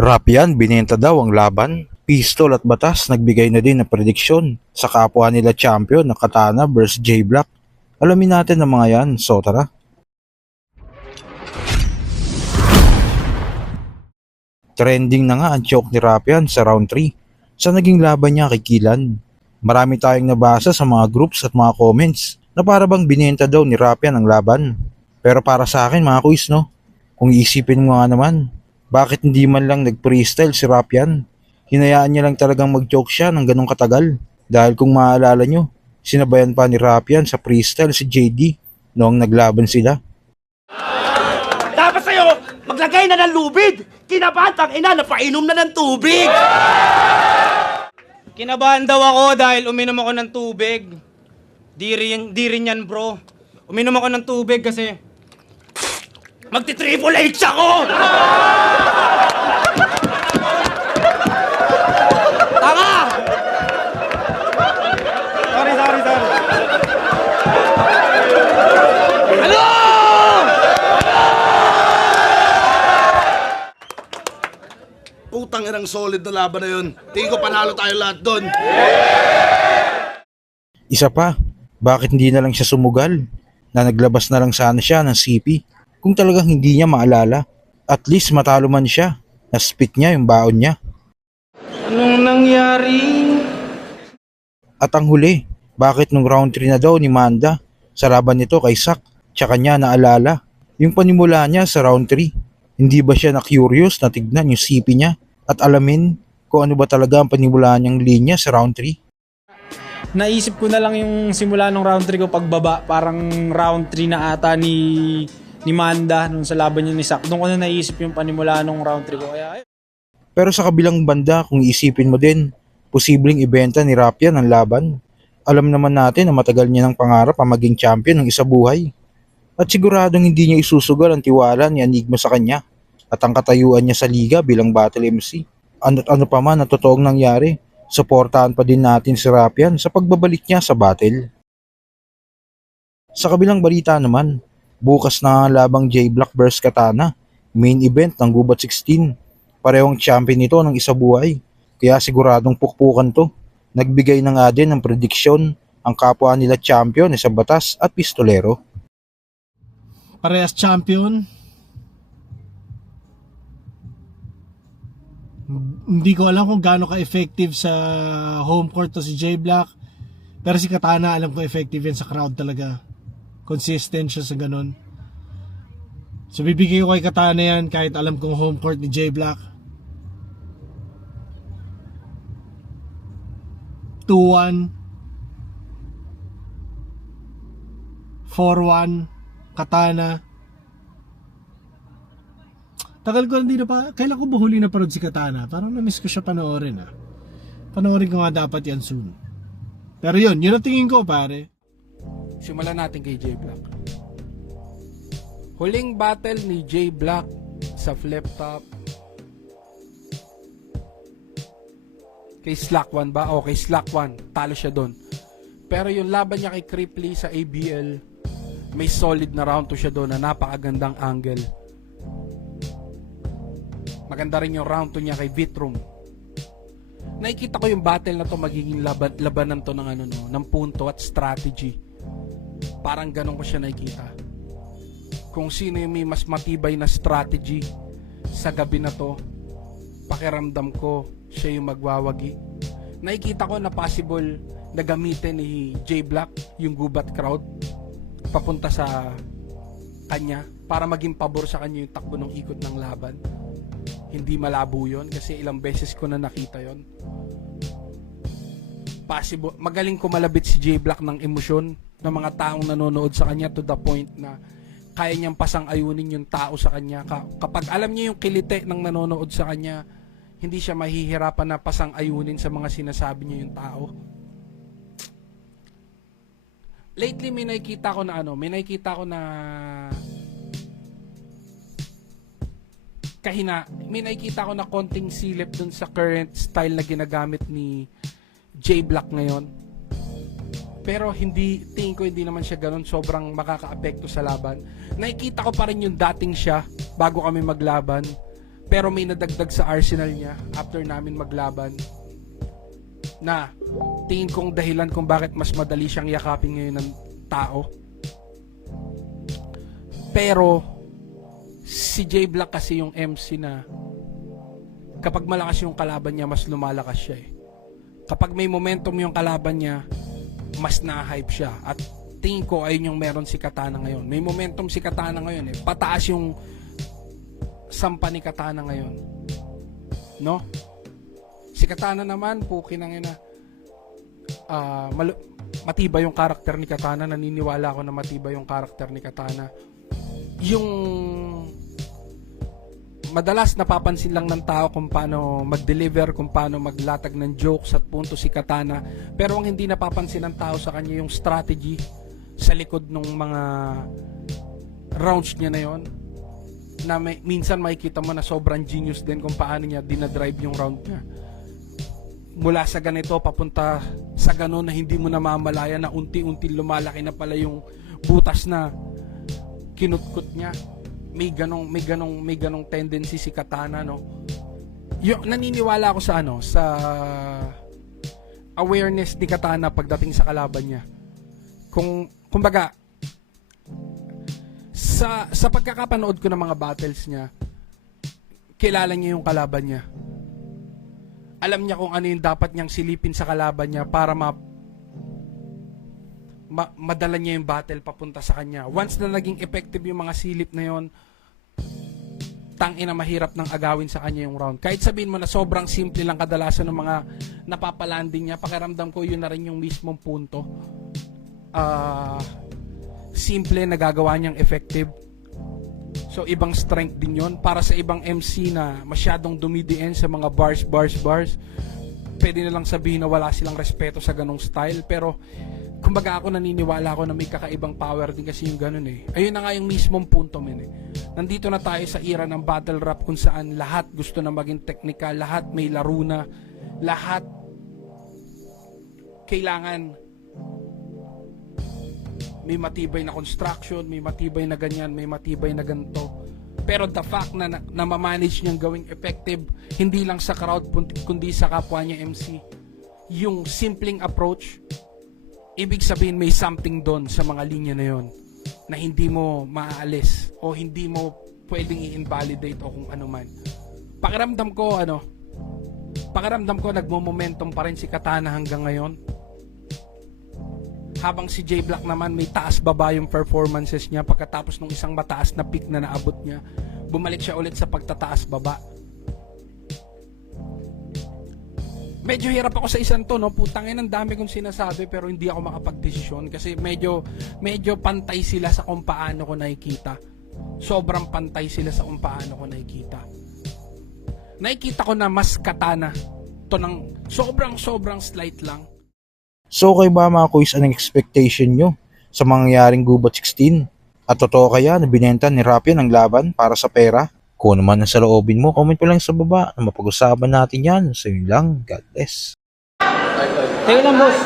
Rapian, binenta daw ang laban. Pistol at Batas nagbigay na din ng prediksyon sa kapwa nila champion na Katana vs J-Black. Alamin natin ang mga yan, so tara. Trending na nga ang choke ni Rapian sa round 3 sa naging laban niya kay Kilan. Marami tayong nabasa sa mga groups at mga comments na para bang binenta daw ni Rapian ang laban. Pero para sa akin mga kuis no, kung iisipin mo nga naman, bakit hindi man lang nag-freestyle si Rapian? Hinayaan niya lang talagang mag-joke siya ng ganong katagal. Dahil kung maalala nyo, sinabayan pa ni Rapian sa freestyle si JD noong naglaban sila. Dapat sa'yo, maglagay na ng lubid! Kinabahan, ina, napainom na ng tubig! Kinabahan daw ako dahil uminom ako ng tubig. Di rin yan bro. Uminom ako ng tubig kasi Magti-triple H ako! tanga! Sorry. Ano? Putang inang solid na laban na yun. Tingin ko panalo tayo lahat doon. Isa pa, bakit hindi na lang siya sumugal? Na naglabas na lang sana siya ng CP kung talagang hindi niya maalala. At least matalo man siya. Na-spit niya yung baon niya. Anong nangyari? At ang huli, bakit nung round 3 na daw ni Manda sa laban nito kay Sak, tsaka niya naalala yung panimula niya sa round 3. Hindi ba siya na-curious na tignan yung CP niya at alamin kung ano ba talaga ang panimula niyang linya sa round 3? Naisip ko na lang yung simula ng round 3 ko pagbaba, parang round 3 na ata ni Manda nung sa laban niya ni Sak. Doon ko na naisip yung panimula ng round 3 ko. Kaya Pero sa kabilang banda, kung iisipin mo din, posibleng ibenta ni Rapian ang laban. Alam naman natin na matagal niya ng pangarap ang maging champion ng isa buhay. At siguradong hindi niya isusugal ang tiwala ni Enigma sa kanya at ang katayuan niya sa liga bilang battle MC. Ano't ano pa man na totoong nangyari, suportahan pa din natin si Rapian sa pagbabalik niya sa battle. Sa kabilang balita naman, bukas na ang labang J-Black vs Katana, main event ng Gubat 16. Parehong champion ito ng isa buhay, kaya siguradong pukpukan to. Nagbigay na nga din ng prediksyon ang kapwa nila champion sa Batas at Pistolero. Parehas champion. Hindi ko alam kung gaano ka-effective sa home court to si J-Black. Pero si Katana alam ko effective yan sa crowd talaga. Consistent siya sa ganun. So bibigay ko kay Katana yan kahit alam kong home court ni J-Black. 2-1 4-1 Katana. Tagal ko hindi na pa. Kailan ko ba huli na parod si Katana? Parang na-miss ko siya panoorin ah. Panoorin ko nga dapat yan soon. Pero yun ang tingin ko pare. Simulan natin kay J Black. Huling battle ni J Black sa flip top. Kay Slack 1 ba? O kay Slack 1. Talo siya doon. Pero yung laban niya kay Cripply sa ABL, may solid na round 2 siya doon na napakagandang angle. Maganda rin yung round 2 niya kay Vitrum. Nakikita ko yung battle na to magiging labanan to ng ng punto at strategy. Parang ganun ko siya nakikita. Kung sino yung may mas matibay na strategy sa gabi na to, pakiramdam ko siya yung magwawagi. Nakikita ko na possible na gamitin ni J Black yung gubat crowd papunta sa kanya para maging pabor sa kanya yung takbo ng ikot ng laban. Hindi malabo yun kasi ilang beses ko na nakita yon. Possible, magaling kumalabit si J Black ng emosyon ng mga taong nanonood sa kanya to the point na kaya niyang pasang-ayunin yung tao sa kanya. Kapag alam niya yung kilite ng nanonood sa kanya, hindi siya mahihirapan na pasang-ayunin sa mga sinasabi niya yung tao. Lately may nakikita ko na may nakikita ko na konting silip dun sa current style na ginagamit ni J Black ngayon. Pero tingin ko hindi naman siya ganun sobrang makaka-apekto sa laban. Nakikita ko pa rin yung dating siya bago kami maglaban. Pero may nadagdag sa arsenal niya after namin maglaban na tingin kong dahilan kung bakit mas madali siyang yakapin ngayon ng tao. Pero si J Black kasi yung MC na kapag malakas yung kalaban niya, mas lumalakas siya eh. Kapag may momentum yung kalaban niya, mas na-hype siya. At tingin ko ayun yung meron si Katana ngayon. May momentum si Katana ngayon eh. Pataas yung sampa ni Katana ngayon. No? Si Katana naman, pukin ang ina. Matibay yung karakter ni Katana. Naniniwala ako na matibay yung karakter ni Katana. Yung madalas napapansin lang ng tao kung paano mag-deliver, kung paano maglatag ng jokes at punto si Katana. Pero ang hindi napapansin ng tao sa kanya yung strategy sa likod ng mga rounds niya na yon, na minsan makikita mo na sobrang genius din kung paano niya dinadrive yung round niya. Mula sa ganito papunta sa ganon na hindi mo namamalaya na unti-unti lumalaki na pala yung butas na kinutkot niya. May ganong tendency si Katana, no. Naniniwala ako sa sa awareness ni Katana pagdating sa kalaban niya. Kumbaga sa pagkakapanood ko ng mga battles niya, kilala niya yung kalaban niya. Alam niya kung ano yung dapat niyang silipin sa kalaban niya para madala niya yung battle papunta sa kanya. Once na naging effective yung mga silip na yon, tangina mahirap nang agawin sa kanya yung round. Kahit sabihin mo na sobrang simple lang kadalasan ng mga napapalanding niya, pakiramdam ko yun na rin yung mismong punto. Simple, nagagawa niyang effective. So ibang strength din yon. Para sa ibang MC na masyadong dumidiin sa mga bars, pwede na lang sabihin na wala silang respeto sa ganong style. Pero kumbaga ako naniniwala ako na may kakaibang power din kasi yung ganun eh. Ayun na nga yung mismong punto men eh. Nandito na tayo sa era ng battle rap kung saan lahat gusto na maging technical, lahat may laro na, lahat kailangan may matibay na construction, may matibay na ganyan, may matibay na ganito. Pero the fact na ma-manage niyang gawing effective, hindi lang sa crowd, kundi sa kapwa niya MC. Yung simpleng approach, ibig sabihin may something doon sa mga linya na yon na hindi mo maaalis o hindi mo pwedeng i-invalidate o kung ano man. Pakiramdam ko nagmo-momentum pa rin si Katana hanggang ngayon. Habang si J Black naman may taas-baba yung performances niya pagkatapos ng isang mataas na peak na naabot niya, bumalik siya ulit sa pagtataas-baba. Medyo hirap ako sa isang to, no? Putangin, ang dami kong sinasabi pero hindi ako makapagdesisyon kasi medyo pantay sila sa kung paano ko nakikita. Sobrang pantay sila sa kung paano ko nakikita. Nakikita ko na mas Katana to ng sobrang slight lang. So kayo ba mga kuys, anong expectation nyo sa mangyayaring Gubat 16? At totoo kaya na binenta ni Rapia ng laban para sa pera? Kung ano man ang saloobin mo, comment mo lang sa baba na mapag-usapan natin yan. So yun lang, God bless. Tayo lang boss.